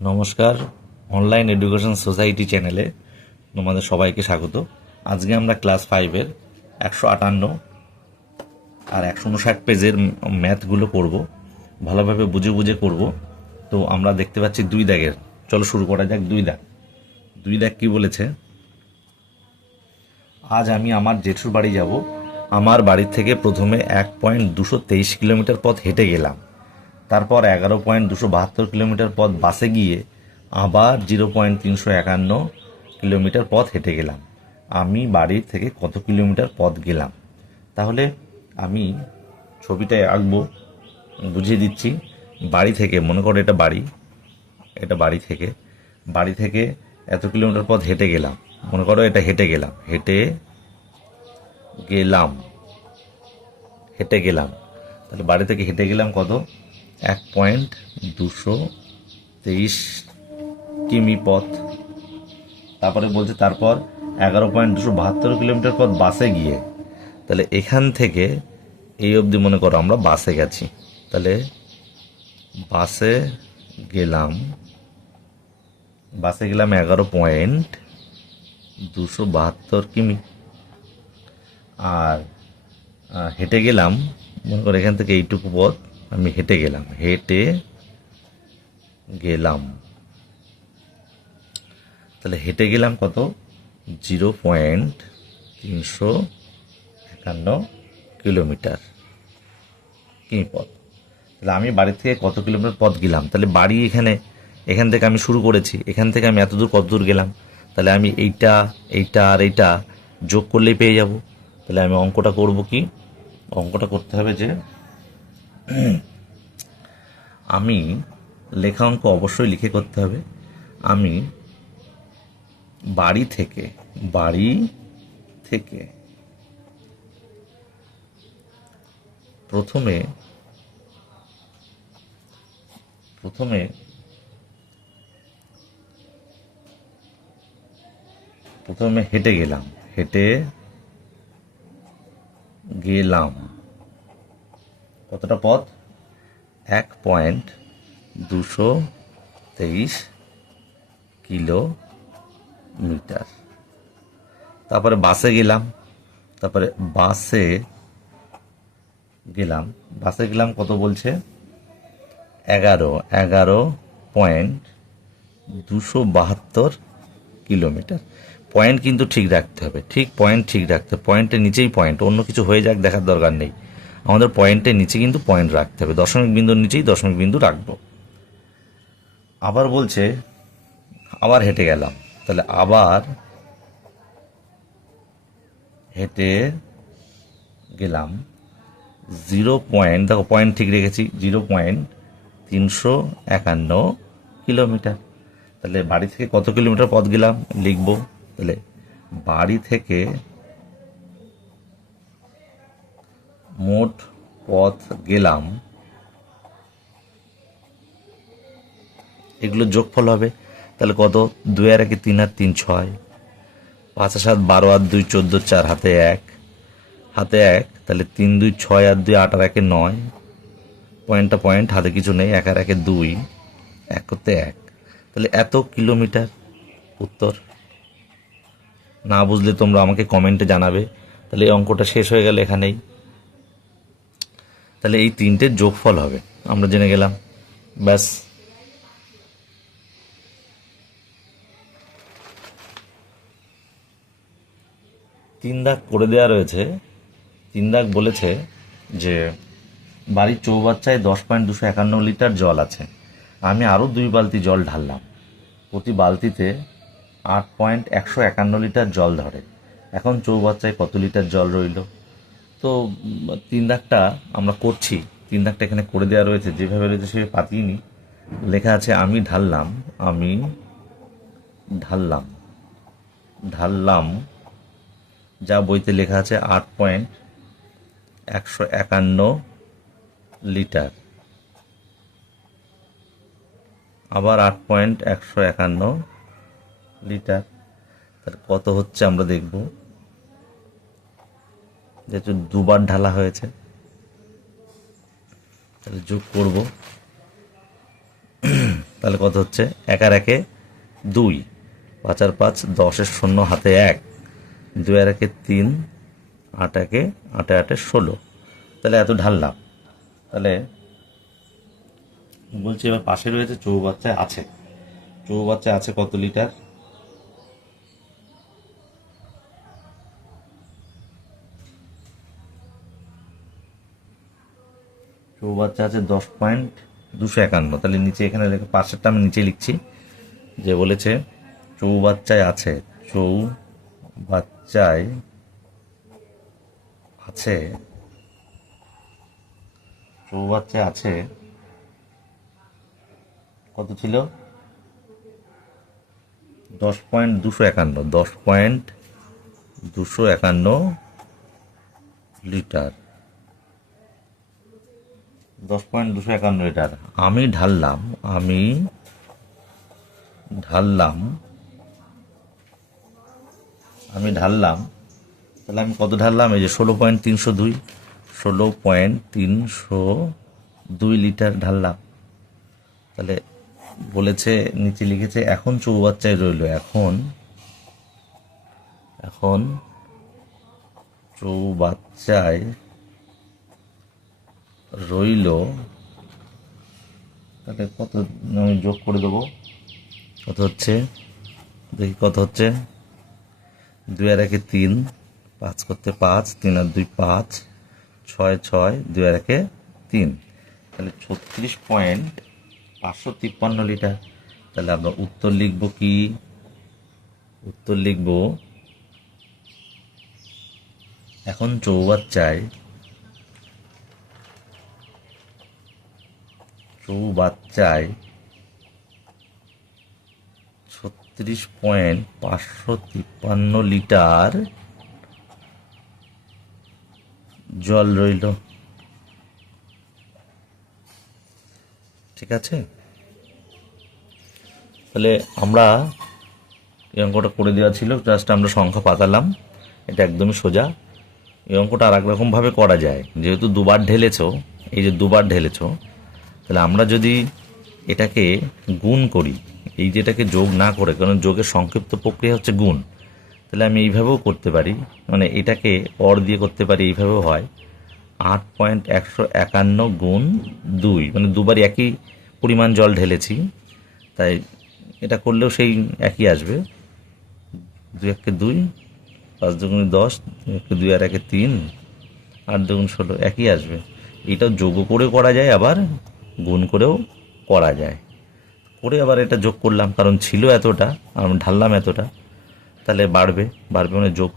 নমস্কার, online education society চ্যানেলে তোমাদের সবাইকে স্বাগত। আজকে আমরা ক্লাস 5-এর 158 আর 159 পেজের ম্যাথগুলো করব, ভালোভাবে বুঝে বুঝে করব। তো আমরা দেখতে পাচ্ছি 2 দাগের। চলো শুরু করা যাক। 2 দাগ কি বলেছে? আজ আমি আমার জেঠুর বাড়ি যাব। আমার বাড়ি থেকে প্রথমে 1.223 কিলোমিটার পথ হেঁটে গেলাম, তারপর 11.272 কিলোমিটার পথ বাসে গিয়ে আবার 0.351 কিলোমিটার পথ হেঁটে গেলাম। আমি বাড়ির থেকে কত কিলোমিটার পথ গেলাম? তাহলে আমি ছবিটায় আঁকবো, বুঝিয়ে দিচ্ছি। বাড়ি থেকে, মনে করো এটা বাড়ি, এটা বাড়ি থেকে এত কিলোমিটার পথ হেঁটে গেলাম। মনে করো এটা হেঁটে গেলাম, হেঁটে গেলাম। তাহলে বাড়ি থেকে হেঁটে গেলাম কত? 1.223 কিমি পথ। তারপরে বলছে তারপর 11.272 কিলোমিটার পথ বাসে গিয়ে। তাহলে এখান থেকে এই অবধি মনে করো আমরা বাসে গেছি। তাহলে বাসে গেলাম 11.272 কিমি। আর হেঁটে গেলাম, মনে করো এখান থেকে এইটুকু পথ আমি হেঁটে গেলাম। তাহলে হেঁটে গেলাম কত? 0.351 কিলোমিটার কিমি পথ। তাহলে আমি বাড়ি থেকে কত কিলোমিটার পথ গেলাম? তাহলে বাড়ি এখান থেকে আমি শুরু করেছি, এখান থেকে আমি এত দূর কত দূর গেলাম। তাহলে আমি এইটা আর এইটা যোগ করলেই পেয়ে যাব। তাহলে আমি অঙ্কটা করব কি? অঙ্কটা করতে হবে যে আমি লেখা অঙ্ক অবশ্যই লিখে করতে হবে। আমি বাড়ি থেকে প্রথমে হেঁটে গেলাম কতটা পথ? 1.223 কিলোমিটার। তারপরে বাসে গেলাম, বাসে গেলাম কত বলছে? 11.272 কিলোমিটার। পয়েন্ট কিন্তু ঠিক রাখতে হবে, পয়েন্টের নিচেই পয়েন্ট, অন্য কিছু হয়ে যাক দেখার দরকার নেই। আমাদের পয়েন্টের নিচে কিন্তু পয়েন্ট রাখতে হবে, দশমিক বিন্দুর নিচেই দশমিক বিন্দু রাখবো। আবার বলছে আবার হেঁটে গেলাম। তাহলে আবার হেঁটে গেলাম দেখো পয়েন্ট ঠিক রেখেছি, 0.351 কিলোমিটার। তাহলে বাড়ি থেকে কত কিলোমিটার পথ গেলাম লিখবো। তাহলে বাড়ি থেকে মোট পথ গেলাম, এগুলো যোগফল হবে। তাহলে কত? 2 আর 1 3 আর 3 6, 5 আর 7 12 আর 2 14, 4 হাতে 1, তাহলে 3 2 6 আর 2 8 আর 1 9, পয়েন্ট হাতে কিছু নেই, 1 আর 1 2, 1 করতে 1। তাহলে এত কিলোমিটার উত্তর। না বুঝলে তোমরা আমাকে কমেন্টে জানাবে। তাহলে এই অঙ্কটা শেষ হয়ে গেল এখানেই। তাহলে এই 3টের যোগফল হবে, আমরা জেনে গেলাম। ব্যাস। 3 দাগ করে দেওয়া রয়েছে। 3 দাগ বলেছে যে বাড়ির চৌবাচ্চায় 10.251 লিটার জল আছে। আমি আরও 2 বালতি জল ঢাললাম। প্রতি বালতিতে 8.151 লিটার জল ধরে। এখন চৌবাচ্চায় কত লিটার জল রইল? তো 3 দাগটা আমরা করছি। 3 দাগটা এখানে করে দেওয়া রয়েছে, যেভাবে রয়েছে সেভাবে পাতিয়ে নিই। লেখা আছে আমি ঢাললাম, যা বইতে লেখা আছে 8.151 লিটার। আবার 8.151 লিটার। তাহলে কত হচ্ছে আমরা দেখব, যেহেতু 2বার ঢালা হয়েছে। তাহলে যোগ করব তাহলে কত হচ্ছে? 1 আর 1 2, 5 আর 5 10, শূন্য হাতে 1, 2 আর 1 3, 8 1 8 8 16। তাহলে এত ঢাললাম। তাহলে বলছি এবার পাশে রয়েছে চৌবাচ্চায় আছে। চৌবাচ্চায় আছে কত লিটার? চৌবাচ্চা আছে 10.251। তাহলে নিচে এখানে পাশেরটা আমি নিচে লিখছি, যে বলেছে চৌবাচ্চায় আছে, চৌবাচ্চায় আছে, চৌবাচ্চায় আছে কত ছিল? 10.251, 10.251 লিটার, 10.251 লিটার। আমি ঢাললাম, তাহলে আমি কত ঢাললাম? এই যে 16.302, 16.302 লিটার ঢাললাম। তাহলে বলেছে, নিচে লিখেছে এখন চৌবাচ্চায় রইল, এখন চৌবাচ্চায় রইল। তাহলে কত আমি যোগ করে দেবো, কত হচ্ছে দেখি কত হচ্ছে? 2 আর 1 3, 5 করতে 5, 3 আর 2 5, 6 6, 2 আর 1 3। তাহলে 36.553 লিটার। তাহলে আমরা উত্তর লিখব কি? উত্তর লিখব এখন চৌবাচ্চায় 36.553 লিটার জল রইল। ঠিক আছে, তাহলে আমরা এই অঙ্কটা করে দেওয়া ছিল, জাস্ট আমরা সংখ্যা পাতালাম। এটা একদমই সোজা। এই অঙ্কটা আর এক রকমভাবে করা যায়, যেহেতু দুবার ঢেলেছো, এই যে দুবার ঢেলেছো, তাহলে আমরা যদি এটাকে গুণ করি, এই যেটাকে যোগ না করে, কারণ যোগের সংক্ষিপ্ত প্রক্রিয়া হচ্ছে গুণ, তাহলে আমি এইভাবেও করতে পারি, মানে এটাকে অর দিয়ে করতে পারি, এইভাবেও হয় 8.151 গুণ 2, মানে দুবারই একই পরিমাণ জল ঢেলেছি, তাই এটা করলেও সেই একই আসবে। 2 1 2, 5 2 10, 2 আর 1 3, 8 2 16, একই আসবে। এটাও যোগ করেও করা যায়, আবার গুণ করেও করা যায়। করে আবার এটা যোগ করলাম, কারণ ছিল এতটা আর ঢাললাম এতটা, তাহলে বাড়বে মানে যোগ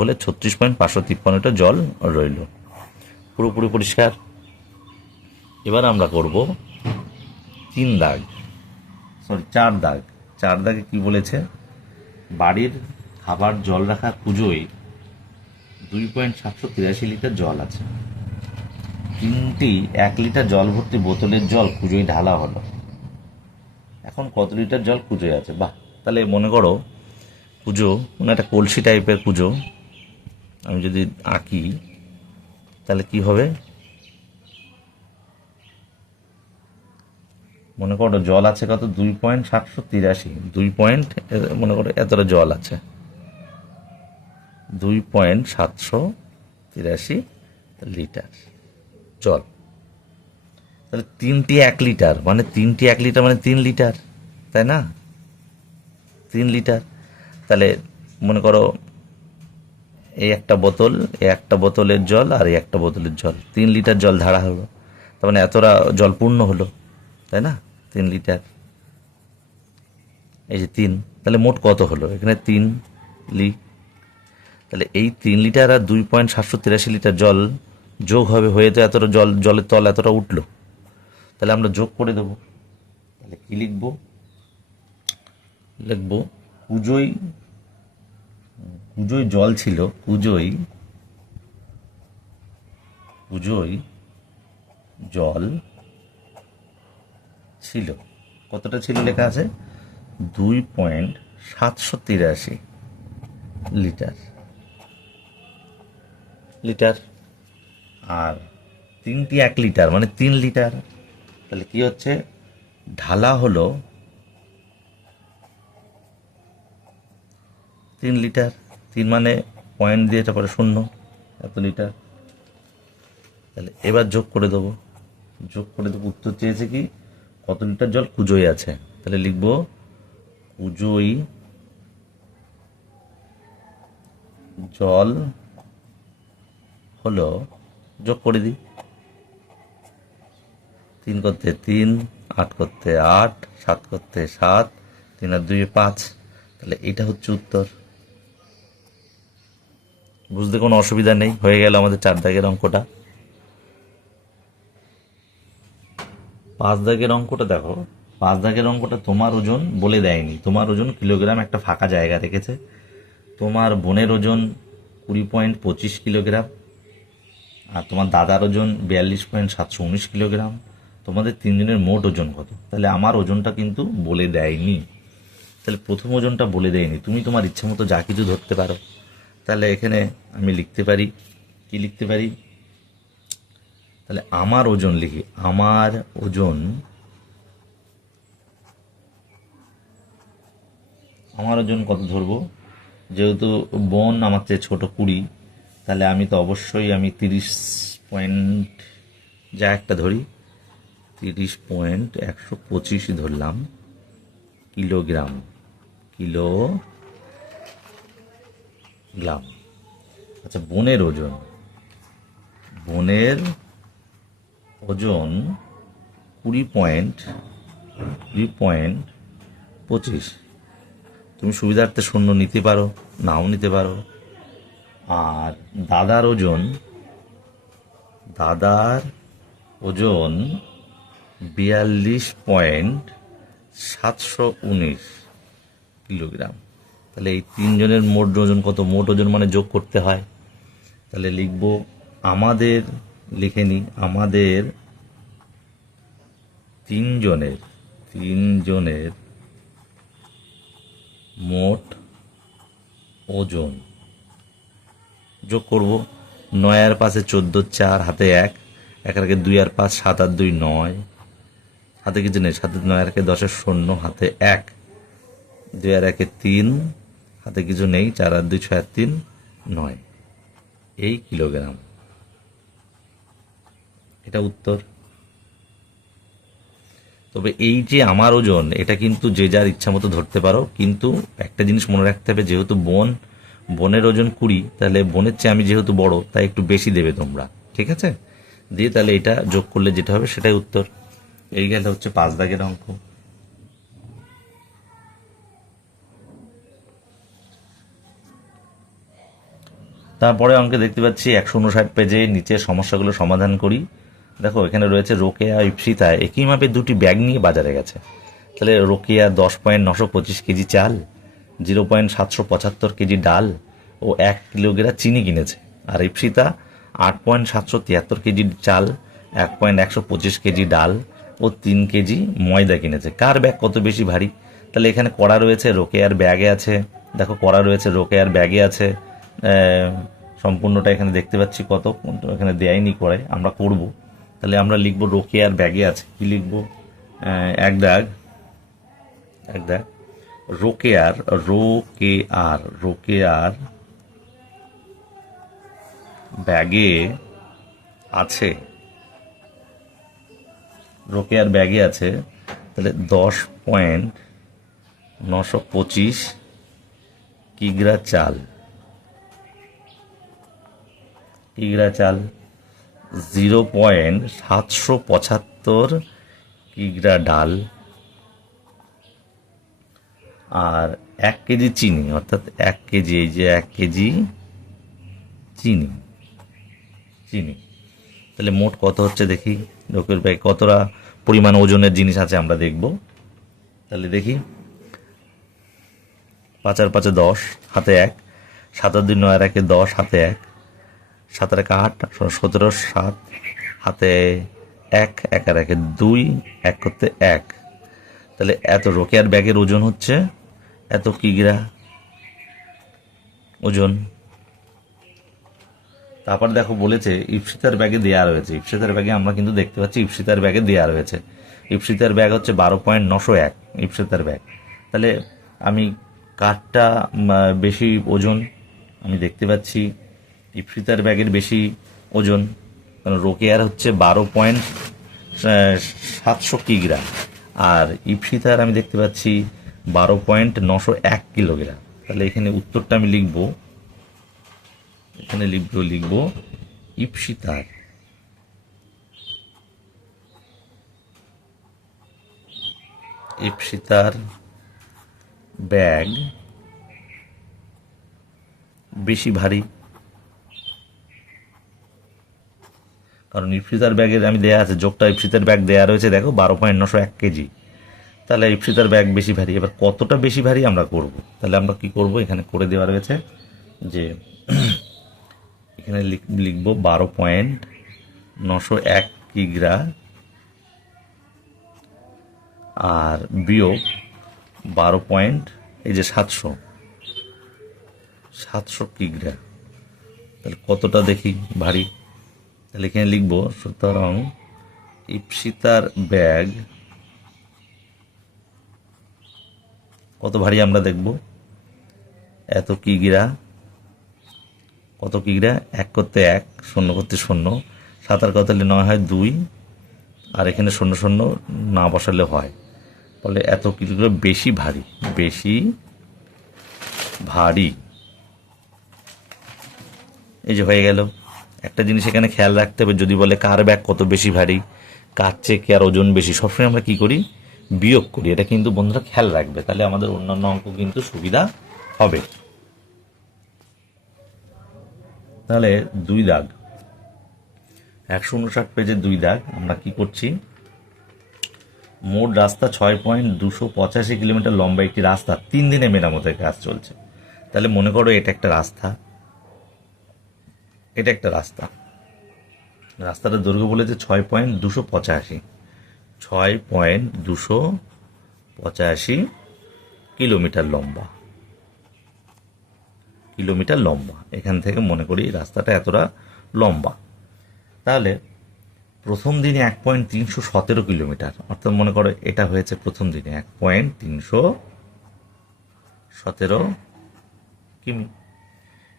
হলে 36.553 জল রইল। পুরোপুরি পরিষ্কার। এবার আমরা করব 4 দাগ। 4 দাগে কি বলেছে? বাড়ির খাবার জল রাখা কুজোয় 2.783 লিটার জল আছে। 3টি 1 লিটার জল ভর্তি বোতলের জল কুজোয় ঢালা হলো। এখন কত লিটার জল কুজোয় আছে? বাহ, তাহলে মনে করো কুজো মানে একটা কলসি টাইপের কুজো, আমি যদি আঁকি তাহলে কি হবে? মনে করো জল আছে কত? 2.783, মনে করো এতটা জল আছে, 2.783 লিটার জল। তাহলে 3টি 1 লিটার মানে 3 লিটার, তাই না? 3 লিটার। তাহলে মনে করো এই একটা বোতল, এই একটা বোতলের জল আর এই একটা বোতলের জল, 3 লিটার জল ঢালা হলো, তার মানে এতটা জল পূর্ণ হলো, তাই না? 3 লিটার, এই যে 3, তাহলে মোট কত হলো? এখানে 3 লি। তাহলে এই 3 লিটার আর 2.783 লিটার জল যোগ হয়ে তো এতটা জলের তল এতটা উঠলো। তাহলে আমরা যোগ করে দেবো। তাহলে কি লিখবো? কুজোয় জল ছিল, কুজোয় জল ছিল, কতটা ছিল লেখা আছে? 2.783 লিটার। আর 3টি 1 লিটার মানে 3 লিটার। তাহলে কি হচ্ছে? ঢালা হলো 3 লিটার। 3 মানে পয়েন্ট দিয়ে তারপরে 0, এত লিটার। তাহলে এবার যোগ করে দেবো, উত্তর চেয়েছে কি কত লিটার জল কুজোয় আছে। তাহলে লিখব কুজোয় জল হলো, যোগ করে দিই, 3 করতে 3, 8 করতে 8, 7 করতে 7, 3 আর 2 5। তাহলে এটা হচ্ছে উত্তর। বুঝতে কোনো অসুবিধা নেই, হয়ে গেল আমাদের 4 দাগের অঙ্কটা। 5 দাগের অঙ্কটা দেখো, 5 দাগের অঙ্কটা তোমার ওজন বলে দেয়নি, তোমার ওজন কিলোগ্রাম, একটা ফাঁকা জায়গা রেখেছে। তোমার বোনের ওজন 20.25 কিলোগ্রাম, আর তোমার দাদার ওজন 42.719 কিলোগ্রাম। তোমাদের 3 জনের মোট ওজন কত? তাহলে আমার ওজনটা কিন্তু বলে দেয়নি। তাহলে প্রথম ওজনটা বলে দেয়নি, তুমি তোমার ইচ্ছে মতো যা কিছু ধরতে পারো। তাহলে এখানে আমি লিখতে পারি, কি লিখতে পারি? তাহলে আমার ওজন লিখি, আমার ওজন কত ধরবো? যেহেতু বোন আমার চেয়ে ছোট 20, তাহলে আমি তো অবশ্যই 30 পয়েন্ট যা একটা ধরি, 30.125 ধরলাম কিলোগ্রাম। আচ্ছা, বোনের ওজন 20.25। তুমি সুবিধার্থে 0 নিতে পারো, নাও নিতে পারো। আর দাদার ওজন 42.719 কিলোগ্রাম। তাহলে এই 3 জনের মোট ওজন কত? মোট ওজন মানে যোগ করতে হয়। তাহলে লিখব আমাদের, লিখে নিই, আমাদের 3 জনের মোট ওজন যোগ করব। 9 আর 5 14, 4 হাতে 1, 1 আর 2 আর 5, 7 আর 2 9, হাতে কিছু নেই, 7 9 আর 10 0, হাতে 1, 2 আর 1 3, হাতে কিছু নেই, 4 আর 2 6 আর 3 9, এই কিলোগ্রাম। এটা উত্তর। তবে এই যে আমার ওজন, এটা কিন্তু যে যার ইচ্ছা মতো ধরতে পারো, কিন্তু একটা জিনিস মনে রাখতে হবে, যেহেতু বোনের ওজন 20, তাহলে বোনের চেয়ে আমি যেহেতু বড়, তাই একটু বেশি দেবে তোমরা, ঠিক আছে? দিয়ে তাহলে এটা যোগ করলে যেটা হবে সেটাই উত্তর। এই গেল হচ্ছে 5 দাগের অঙ্ক। তারপরে অঙ্কে দেখতে পাচ্ছি 159 পেজে নিচের সমস্যাগুলো সমাধান করি। দেখো, এখানে রয়েছে রোকেয়া ইপসিতা একই মাপে 2টি ব্যাগ নিয়ে বাজারে গেছে। তাহলে রোকেয়া 10.925 কেজি চাল, 0.775 কেজি ডাল ও 1 কিলোগ্রাম চিনি কিনেছে। আর ইপসিতা 8.773 কেজি চাল, 1.125 কেজি ডাল ও 3 কেজি ময়দা কিনেছে। কার ব্যাগ কত বেশি ভারী? তাহলে এখানে করা রয়েছে, রোকেয়ার ব্যাগে আছে। দেখো, করা রয়েছে, রোকেয়ার ব্যাগে আছে। সম্পূর্ণটা এখানে দেখতে পাচ্ছি কত, এখানে দেয়নি করে, আমরা করব। তাহলে আমরা লিখব রোকেয়ার ব্যাগে আছে। কি লিখব? এক দাগ রোকেয়ার ব্যাগে আছে, রোকেয়ার ব্যাগে আছে। তাহলে 10.925 কিগ্রা চাল, 0.775 কিগ্রা ডাল আর 1 কেজি চিনি, অর্থাৎ 1 কেজি, এই যে 1 কেজি চিনি। তাহলে মোট কত হচ্ছে দেখি, লোকের ব্যাগ কতটা পরিমাণ ওজনের জিনিস আছে আমরা দেখব। তাহলে দেখি, 5 আর 5 10, হাতে 1, 7 আর 2 9 আর 1 10, হাতে 1, 7 আর 1 8, 17 7, হাতে 1, 1 আর 1 2, 1 করতে 1। তাহলে এত রোকেয়ার ব্যাগের ওজন হচ্ছে এত কিগ্রা ওজন। তারপর দেখো বলেছে ইপসিতার ব্যাগে দেওয়া রয়েছে, ইপসিতার ব্যাগে আমরা কিন্তু দেখতে পাচ্ছি ইপসিতার ব্যাগে দেওয়া রয়েছে, ইপসিতার ব্যাগ হচ্ছে 12.901 ইপসিতার ব্যাগ। তাহলে আমি কাঠটা বেশি ওজন আমি দেখতে পাচ্ছি, ইপসিতার ব্যাগের বেশি ওজন, কারণ রোকেয়ার হচ্ছে 12.700 কিগ্রা, আর ইপসিতার আমি দেখতে পাচ্ছি 12.901 কিলোগ্রাম। তাহলে এখানে উত্তরটা আমি লিখবো, এখানে লিখব ইপসিতার ইপসিতার ব্যাগ বেশি ভারী, কারণ ইপসিতার ব্যাগের আমি দেয়া আছে যোগটা, ইপসিতার ব্যাগ দেয়া রয়েছে দেখো 12.901 কেজি, তাহলে ইপসিতার ব্যাগ বেশি ভারী। এবার কতটা বেশি ভারী আমরা করব, তাহলে আমরা কি করব, এখানে করে দেওয়া রয়েছে যে এখানে লিখব 12.901 কিগ্রা আর বিয়োগ 700 কিগ্রা, তাহলে কতটা দেখি ভারী। তাহলে এখানে লিখব সুতরাং ইপসিতার ব্যাগ কত ভারী আমরা দেখব, এত কিগ্রা, কত কিগ্রা, 1 করতে 1, 0 করতে 0, 7 আর কত হলে 9 হয় 2, আর এখানে 0 0 না বসালে হয়, তাহলে এত কিগ্রা বেশি ভারী, বেশি ভারী। এই যে হয়ে গেল। একটা জিনিস এখানে খেয়াল রাখতে হবে, যদি বলে কার ব্যাগ কত বেশি ভারী, কার চেয়ে কার ওজন বেশি, সবসময় আমরা কি করি, বিয়োগ করি। এটা কিন্তু বন্ধুরা খেয়াল রাখবে, তাহলে আমাদের অন্যান্য অঙ্ক কিন্তু সুবিধা হবে। তাহলে 2 দাগ, 159 পেজের 2 দাগ, আমরা কি করছি, মোট রাস্তা 6.285 কিলোমিটার লম্বা একটি রাস্তা 3 দিনে মেরামতের কাজ চলছে। তাহলে মনে করো এটা একটা রাস্তা, এটা একটা রাস্তা, রাস্তাটার দৈর্ঘ্য বলেছে 6.285 কিলোমিটার লম্বা, এখান থেকে মনে করি রাস্তাটা এতটা লম্বা। তাহলে প্রথম দিনে 1.317 কিলোমিটার, অর্থাৎ মনে করো এটা হয়েছে প্রথম দিনে 1.317 কিমি,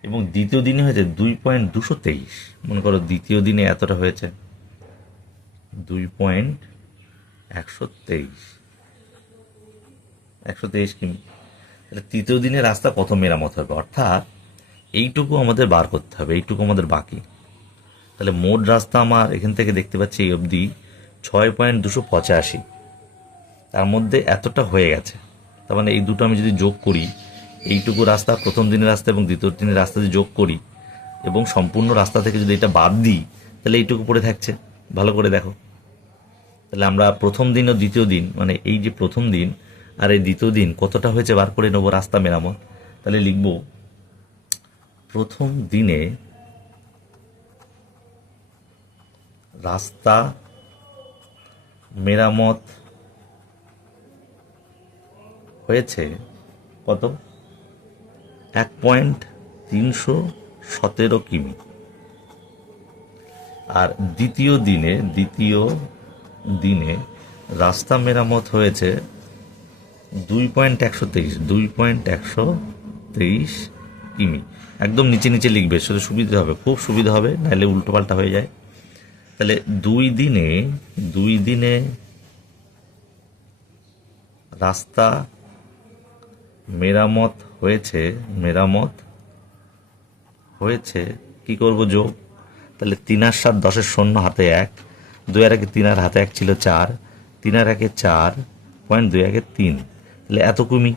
এবং দ্বিতীয় দিনে হয়েছে 2.223, মনে করো দ্বিতীয় দিনে এতটা হয়েছে 2.123 কিমি। তাহলে তৃতীয় দিনে রাস্তা কত মেরামত হবে, অর্থাৎ এইটুকু আমাদের বার করতে হবে, এইটুকু আমাদের বাকি। তাহলে মোট রাস্তা আমার এখান থেকে দেখতে পাচ্ছি এই অবধি 6.285, তার মধ্যে এতটা হয়ে গেছে, তার মানে এই দুটো আমি যদি যোগ করি, এইটুকু রাস্তা প্রথম দিনের রাস্তা এবং দ্বিতীয় দিনের রাস্তা যদি যোগ করি এবং সম্পূর্ণ রাস্তা থেকে যদি এটা বাদ দিই, তাহলে এইটুকু পড়ে থাকছে। ভালো করে দেখো, তাহলে আমরা প্রথম দিন ও দ্বিতীয় দিন, মানে এই যে প্রথম দিন আর এই দ্বিতীয় দিন কতটা হয়েছে বার করে নেবো রাস্তা মেরামত। তাহলে লিখব প্রথম দিনে রাস্তা মেরামত হয়েছে কত, 1.317 কিমি, আর দ্বিতীয় দিনে রাস্তা মেরামত হয়েছে 2.123 কিমি। একদম নিচে নিচে লিখবে, সেটা সুবিধা হবে, খুব সুবিধা হবে, নাহলে উল্টোপাল্টা হয়ে যায়। তাহলে 2 দিনে রাস্তা মেরামত হয়েছে কি করব, যোগ। তাহলে 3 আর 7 10 শূন্য, হাতে 1, 2 আর 1 3 আর হাতে 1 ছিল 4, 3 আর 1 4.2 3, তাহলে এত কিমি।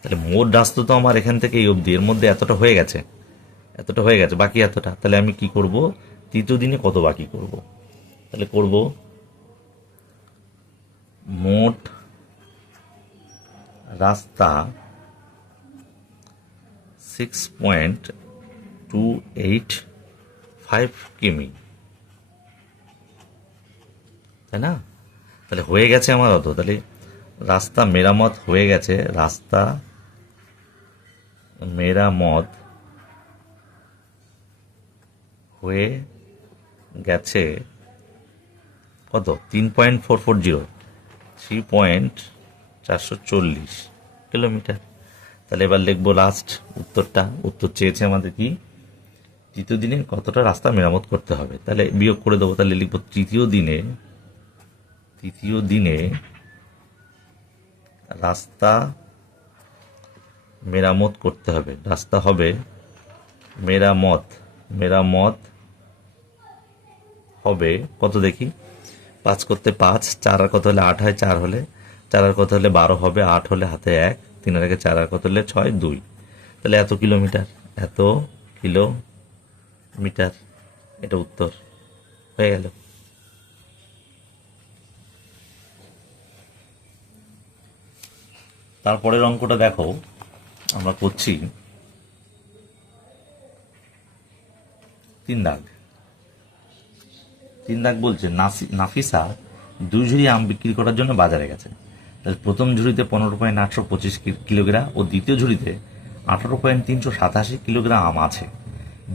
তাহলে মোট রাস্তা তো আমার এখান থেকে এই অবধি, এর মধ্যে এতটা হয়ে গেছে, বাকি এতটা। তাহলে আমি কি করব, তৃতীয় দিনে কত বাকি করব, তাহলে করব মোট রাস্তা 6.285 কিমি, তাই না? তাহলে হয়ে গেছে আমার অত, তাহলে রাস্তা মেরামত হয়ে গেছে, রাস্তা মেরামত হয়ে গেছে কত 3.440, 3.440 কিলোমিটার। তাহলে এবার লিখবো লাস্ট উত্তরটা। উত্তর চেয়েছে আমাদের কি, তৃতীয় দিনে কতটা রাস্তা মেরামত করতে হবে। তাহলে বিয়োগ করে দেবো। তাহলে লিখবো তৃতীয় দিনে রাস্তা মেরামত করতে হবে। রাস্তা হবে মেরামত হবে কত দেখি, 5 করতে 5, 4 আর কত হলে 8 হয়, 4 হলে 4 আর কত হলে 12 হবে, 8 হলে হাতে 1, 3 আর 4 আর কত হলে 6, 2। তাহলে এত কিলোমিটার, এটা উত্তর হয়ে গেল। তারপরের অঙ্কটা দেখো, আমরা করছি 3 দাগ। 3 দাগ বলছে নাফিসা 2 ঝুড়ি আম বিক্রি করার জন্য বাজারে গেছে। তাহলে প্রথম ঝুড়িতে 15.825 কিলোগ্রাম ও দ্বিতীয় ঝুড়িতে 18.387 কিলোগ্রাম আম আছে।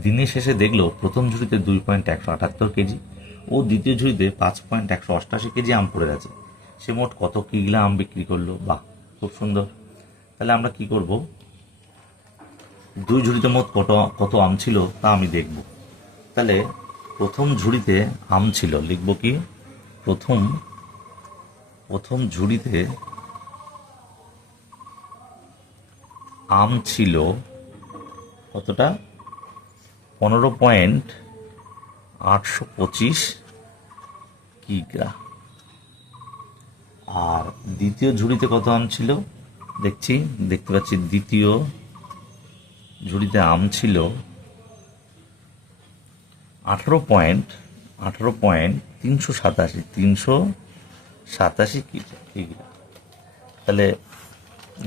দিনের শেষে দেখলো প্রথম ঝুড়িতে 2.178 কেজি ও দ্বিতীয় ঝুড়িতে 5.188 কেজি আম পড়ে আছে। সে মোট কত কিলো আম বিক্রি করলো? বাহ, খুব সুন্দর। তাহলে আমরা কি করব, 2 ঝুড়িতে মোট কত আম ছিল তা আমি দেখব। তাহলে প্রথম ঝুড়িতে আম ছিল, লিখব কি, প্রথম ঝুড়িতে আম ছিল কতটা, 15.825 কিগ্রা। আর দ্বিতীয় ঝুড়িতে কত আম ছিল দেখতে পাচ্ছি, দ্বিতীয় ঝুড়িতে আম ছিল 387 কিগ্রা। তাহলে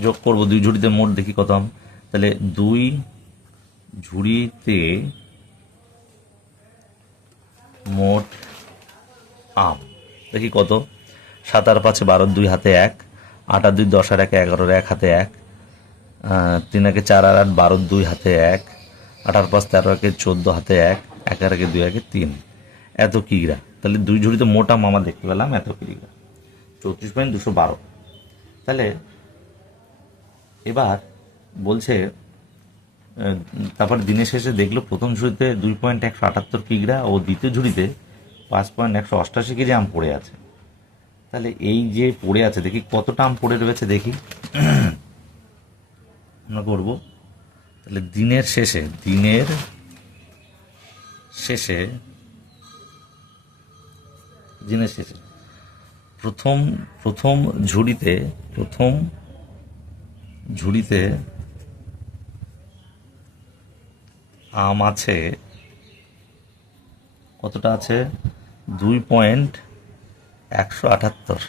যোগ করব 2 ঝুড়িতে মোট, দেখি কত আম। তাহলে 2 ঝুড়িতে মোট আম দেখি কত, 7 আর 5 12, 2 হাতে 1, 8 আর 2 10 আর 1 11, 1 হাতে 1, 3 আর 4 আর 8 12, 2 হাতে 1, 8 আর 5 13 আর 14 হাতে 1, 1 আর 2 আর 3, এত কিগ্রা। তাহলে 2 ঝুড়িতে মোট আম আমরা দেখতে পেলাম এত কিগ্রা, 34.212। তাহলে এবার বলছে, তারপর দিনের শেষে দেখলো প্রথম ঝুড়িতে 2.178 কিগ্রা ও দ্বিতীয় ঝুড়িতে 5.188 কেজি আম পড়ে আছে। তাহলে এই যে পড়ে আছে, দেখি কতটা আম পড়ে রয়েছে দেখি আমরা করবো। তাহলে দিনের শেষে প্রথম ঝুড়িতে আম আছে কতটা আছে, 2.178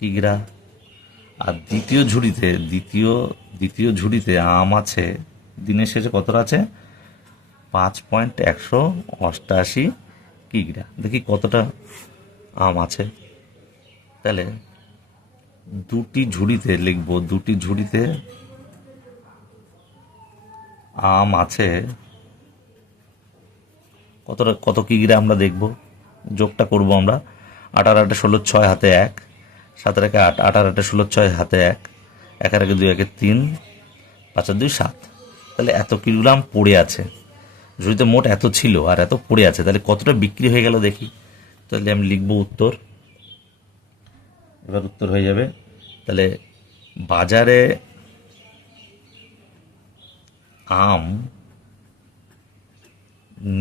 কিগ্রা। আর দ্বিতীয় ঝুড়িতে আম আছে দিনের শেষে কতটা আছে, 5.188 কিগ্রা। দেখি কতটা আম আছে। তাহলে 2টি ঝুড়িতে লিখবো, 2টি ঝুড়িতে আম আছে কত কিগ্রা আমরা দেখব, যোগটা করব আমরা। 8 আর 8 16, 6 হাতে 1, 7 আর 8, 8 আর 8 16, 6 হাতে 1, 1 আর 2 1 3, 5 আর 2 7। তাহলে এত কিলোগ্রাম পড়ে আছে ঝুড়িতে, মোট এত ছিল আর এত পড়ে আছে। তাহলে কতটা বিক্রি হয়ে গেল দেখি। তাহলে আমি লিখবো উত্তর। এবার উত্তর হয়ে যাবে। তাহলে বাজারে আম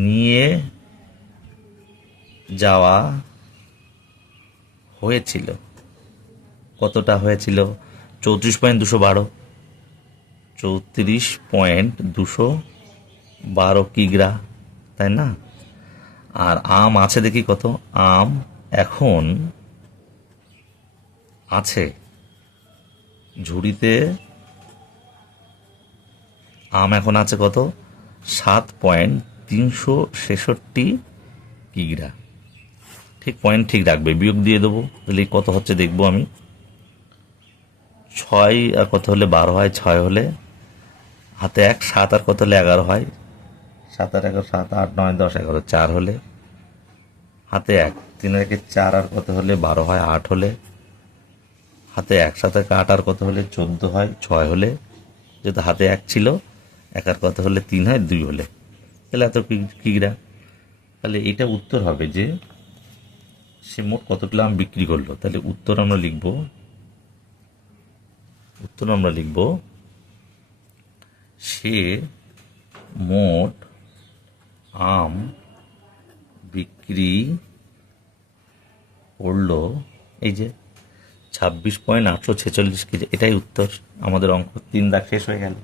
নিয়ে যাওয়া হয়েছিল, কতটা হয়েছিল, 34.212, 34.212 কিগ্রা, তাই না? আর আম আছে দেখি কত, আম এখন আছে ঝুড়িতে, আম এখন আছে কত, 7.366 কিগ্রা। ঠিক পয়েন্ট ঠিক রাখবে, বিয়োগ দিয়ে দেবো। তাহলে কত হচ্ছে দেখবো আমি। 6 আর কত হলে 12 হয়, 6 হলে হাতে 1, 7 আর কত হলে 11 হয়, 7 আর 11 7 8 9 10 11 4 হলে হাতে 1 3 আর 1 4 আর কত হলে 12 হয় 8 হলে হাতে 1 7 আর 8 আর কত হলে 14 হয় 6 হলে যেহেতু হাতে 1 ছিল 1 আর কত হলে 3 হয় 2 হলে তাহলে এত কিগ্রা। তাহলে এটা উত্তর হবে যে সে মোট কত কিলো আম বিক্রি করলো। তাহলে উত্তর আমরা লিখব সে মোট আম বিক্রি করলো এই যে 26.846 কেজি। এটাই উত্তর। আমাদের অঙ্ক 3 দাগ শেষ হয়ে গেল।